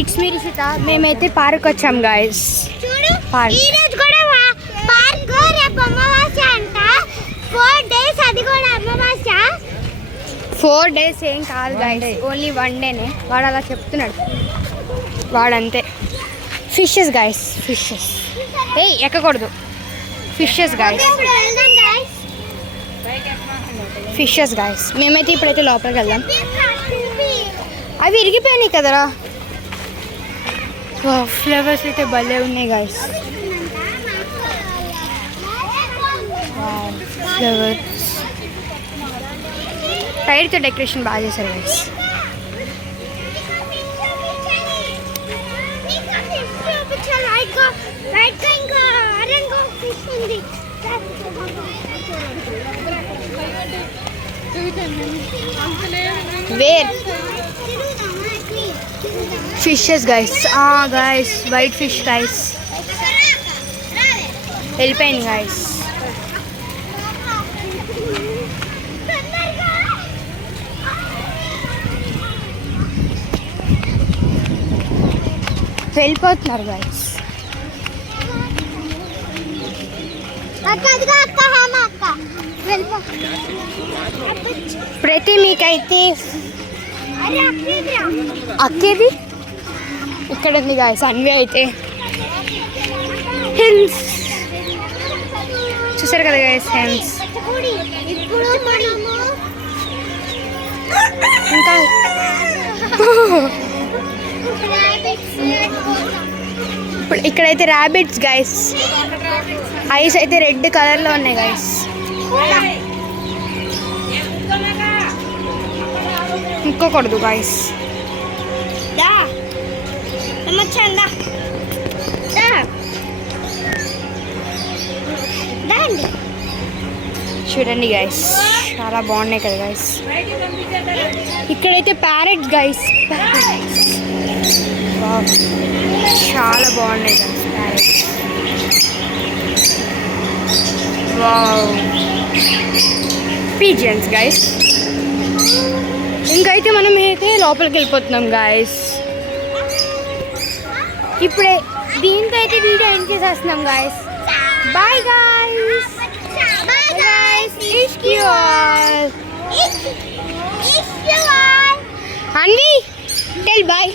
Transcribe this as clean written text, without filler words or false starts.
It's me Rishitha. మేమైతే park వచ్చాం guys. Park 4 days ఏం కాదు గాయస్, ఓన్లీ 1 డేనే. వాడు అలా చెప్తున్నాడు, వాడంతే. Fishes guys, fishes. ఏయ్ ఎక్కకూడదు. Fishes guys, fishes guys. మేమైతే ఇప్పుడైతే లోపలికి వెళ్దాం. అవి ఇరిగిపోయినాయి కదరా. ఫ్లవర్స్ అయితే భలే ఉన్నాయి గాయస్. ఫ్లవర్స్ టైర్తో డెకరేషన్ బాగా చేశారు guys. Where fishes guys. Guys white fish guys వెళ్ళిపోయింది గైస్. వెళ్ళిపోతున్నారు గైస్. ప్రతి మీకైతే అక్కేది ఇక్కడ ఉంది గాయస్. అన్వి అయితే హిల్స్ చూసారు కదా గాయస్, హిల్స్. ఇంకా ఇప్పుడు ఇక్కడైతే ర్యాబిట్స్ గైస్. ఐస్ అయితే రెడ్ కలర్లో ఉన్నాయి గైస్. ఇంకోకూడదు గైస్. చూడండి గైస్, చాలా బాగున్నాయి కదా గైస్. ఇక్కడైతే ప్యారెట్స్ గైస్, చాలా బాగున్నాయి guys parrots. Wow, pigeons guys. ఇంకైతే మనం అయితే లోపలికి వెళ్ళిపోతున్నాం గైస్. ఇప్పుడే దీంతో అయితే వీడియో ఎండ్ చేసేస్తున్నాం guys. Bye guys. Bye guys. ఇష్క్ యు ఆల్. అన్వి టెల్ బాయ్.